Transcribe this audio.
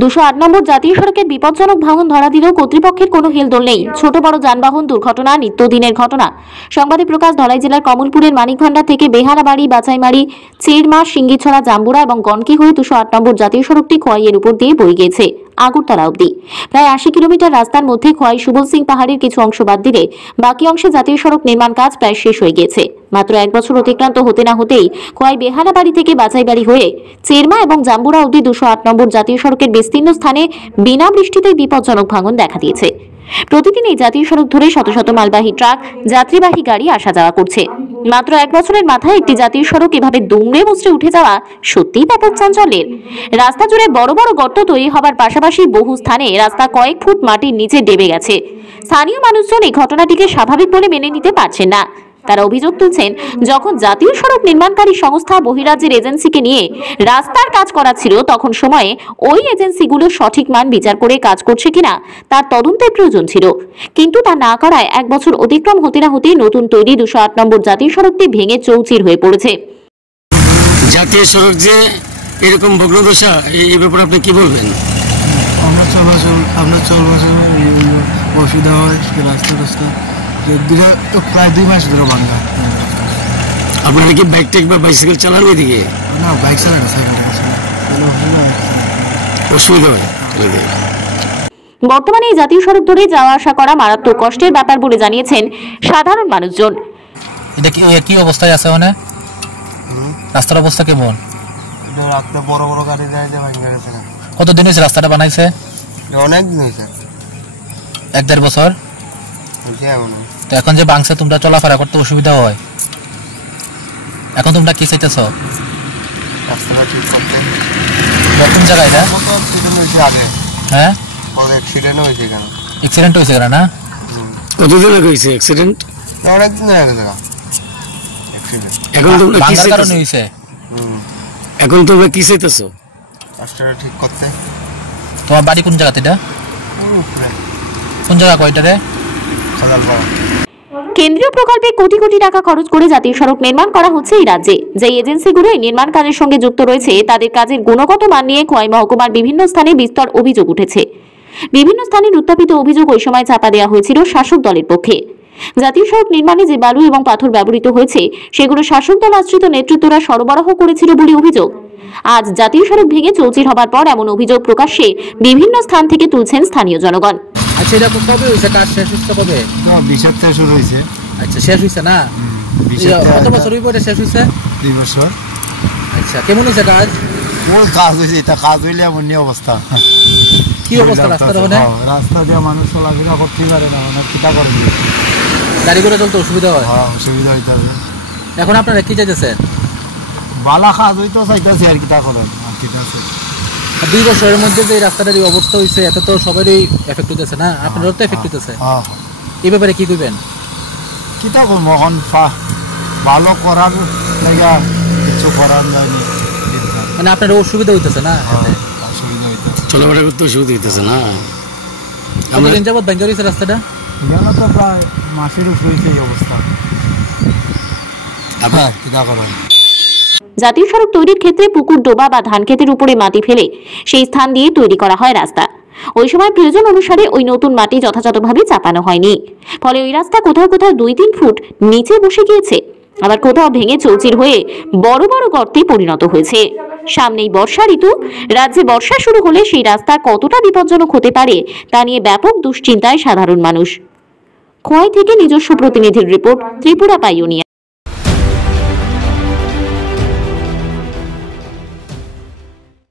208 নম্বর জাতীয় সড়কের বিপজ্জনক ভাঙন ধরা দিলেও কর্তৃপক্ষের কোনো হেলদোল নেই। ছোট বড় যানবাহন দুর্ঘটনা নিত্যদিনের ঘটনা। সংবাদে প্রকাশ ধলাই জেলার কমলপুরের মানিকভান্ডার থেকে বেহালাবাড়ি, বাছাইমারি, চেরমা, সিঙ্গিছড়া, জাম্বুরা এবং গনকি হয়ে 208 নম্বর জাতীয় সড়কটি খোয়াইয়ের উপর দিয়ে বয়ে গিয়েছে আগরতলা অবধি। প্রায় 80 কিলোমিটার রাস্তার মধ্যে খোয়াই সুবল সিং পাহাড়ের কিছু অংশ বাদ দিলে বাকি অংশে জাতীয় সড়ক নির্মাণ কাজ প্রায় শেষ হয়ে গিয়েছে। মাত্র 1 বছর অতিক্রান্ত হতে না হতেই খোয়াই বেহালাবাড়ি থেকে বাছাইবাড়ি হয়ে চেরমা এবং জাম্বুরা অবধি 208 নম্বর জাতীয় সড়কের বিস্তীর্ণ স্থানে বিনা বৃষ্টিতে বিপজ্জনক ভাঙন দেখা দিয়েছে। প্রতিদিন এই জাতীয় সড়ক ধরে শত শত মালবাহী ট্রাক, যাত্রীবাহী গাড়ি আসা যাওয়া করছে। মাত্র 1 বছরের মাথায় একটি জাতীয় সড়ক এভাবে দুমড়ে মুচড়ে উঠে যাওয়া সত্যিই ব্যাপক চাঞ্চল্যের। রাস্তা জুড়ে বড় বড় গর্ত তৈরি হবার পাশাপাশি বহু স্থানে রাস্তা কয়েক ফুট মাটির নিচে ডেবে গেছে। স্থানীয় মানুষজন এই ঘটনাটিকে স্বাভাবিক বলে মেনে নিতে পারছেন না। তারা অভিযোগ তুলছেন, যখন জাতীয় সড়ক নির্মাণকারী সংস্থা বহিরাজ্যের এজেন্সিকে নিয়ে রাস্তার কাজ করাচ্ছিল, তখন সময়ে ওই এজেন্সিগুলো সঠিক মান বিচার করে কাজ করছে কিনা তার তদন্তের প্রয়োজন ছিল। কিন্তু তা না করায় 1 বছর অতিক্রম হতে না হতেই নতুন তৈরি 208 নম্বর জাতীয় সড়কটি ভেঙে চৌচির হয়ে পড়েছে। জাতীয় সড়ক যে এরকম ভগ্নদশা, এই ব্যাপারে আপনি কি বলবেন? আমরা চলাচল অসুবিধা হয় রাস্তা প্রায় 2 মাস ধরে ভাঙা। আপনারা কি বাইক টেক বা বাইসাইকেল চালান ওইদিকে? না, বাইক চালানো, সাইকেল অসুবিধা হয়। বর্তমানে এই জাতীয় সড়ক ধরে যাওয়া আসা করা মারাত্মক কষ্টের ব্যাপার বলে জানিয়েছেন সাধারণ মানুষজন। এটা কি অবস্থায় আছে? মানে রাস্তার অবস্থা কেমন? রাস্তা বড় বড় গাড়ি যায় যে ভাঙা গেছে। কতদিন হয়েছে রাস্তাটা বানাইছে? অনেক দিন হয়েছে, 1-1.5 বছর। তো এখন যে বাংসে তোমরা চলাফেরা করতে অসুবিধা হয়, এখন তোমরা কি চাইতেছ? রাস্তাটা ঠিক করতে। কোন জায়গায় এটা? হ্যাঁ, অ্যাক্সিডেন্ট হয়েছে কেন? না, কতদিন আগে হয়েছে অ্যাক্সিডেন্ট? অনেক দিন আগে এখন তোমরা কি কারণে হয়েছে? এখন তোমরা কি চাইতেছ? রাস্তাটা ঠিক করতে। তোমার বাড়ি কোন জায়গাতে? এটা কোন জায়গা কয়টা রে? কেন্দ্রীয় প্রকল্পে কোটি কোটি টাকা খরচ করে জাতীয় সড়ক নির্মাণ করা হচ্ছে এই রাজ্যে। যে এজেন্সিগুলো এই নির্মাণ কাজের সঙ্গে যুক্ত রয়েছে, তাদের কাজের গুণগত মান নিয়ে খোয়াই মহকুমার বিভিন্ন স্থানে বিস্তর অভিযোগ উঠেছে। বিভিন্ন স্থানের উত্থাপিত অভিযোগ ওই সময় চাপা দেওয়া হয়েছিল শাসক দলের পক্ষে। জাতীয় সড়ক নির্মাণে যে বালু এবং পাথর ব্যবহৃত হয়েছে, সেগুলো শাসক দল আশ্রিত নেতৃত্বরা সরবরাহ করেছিল বলে অভিযোগ। আজ জাতীয় সড়ক ভেঙে চৌচির হবার পর এমন অভিযোগ প্রকাশ্যে বিভিন্ন স্থান থেকে তুলছেন স্থানীয় জনগণ। আচ্ছা, এটা কবে হয়েছে? কাজ শেষ হচ্ছে কবে? 20 থেকে শুরু হয়েছে। আচ্ছা, শেষ হয়েছে না? কত বছর পরে শেষ হয়েছে? 2 বছর। আচ্ছা, কেমন হয়েছে কাজ? কাজ হয়েছে, এটা কাজ হইলে এমন অবস্থা। কি অবস্থা রাস্তার? রাস্তা দিয়ে মানুষ চলাফেরা করতে পারে না, অনেক কিটা করে, গাড়ি করে চলতে অসুবিধা হয়। অসুবিধা হইতেছে। এখন আপনারা কি চাইতেছেন? বালা কাজ হইতো চাইতেছি আর কিটা করেন, আর কিটা আছে। 2 বছরের মধ্যে যে রাস্তাটার এই অবস্থা হয়েছে, এত তো সবারই এফেক্ট হইতেছে না? আপনারও তো এফেক্ট হইতেছে। এই ব্যাপারে কি করবেন? কিটা করবো এখন? ভালো করার জায়গা কিছু করার যায়নি, মানে আপনার অসুবিধা হইতেছে না? অসুবিধা হইতেছে, চলাফেরা করতে অসুবিধা হইতেছে না? কতদিন যাবত ভেঙে গেছে রাস্তাটা? জানো তো প্রায় মাসের উপর হয়েছে এই অবস্থা। কিটা করেন? জাতীয় সড়ক তৈরির ক্ষেত্রে পুকুর, ডোবা বা ধান ক্ষেতের উপরে মাটি ফেলে সেই স্থান দিয়ে তৈরি করা হয় রাস্তা। ওই সময় প্রয়োজন অনুসারে ওই নতুন মাটি যথাযথভাবে চাপানো হয়নি, ফলে ওই রাস্তা কোথাও কোথাও 2-3 ফুট নিচে বসে গিয়েছে, আবার কোথাও ভেঙে চৌচির হয়ে বড় বড় গর্তে পরিণত হয়েছে। সামনেই বর্ষা ঋতু, রাজ্যে বর্ষা শুরু হলে সেই রাস্তা কতটা বিপজ্জনক হতে পারে তা নিয়ে ব্যাপক দুশ্চিন্তায় সাধারণ মানুষ। খোয়াই থেকে নিজস্ব প্রতিনিধির রিপোর্ট, ত্রিপুরা পাইওনিয়ার।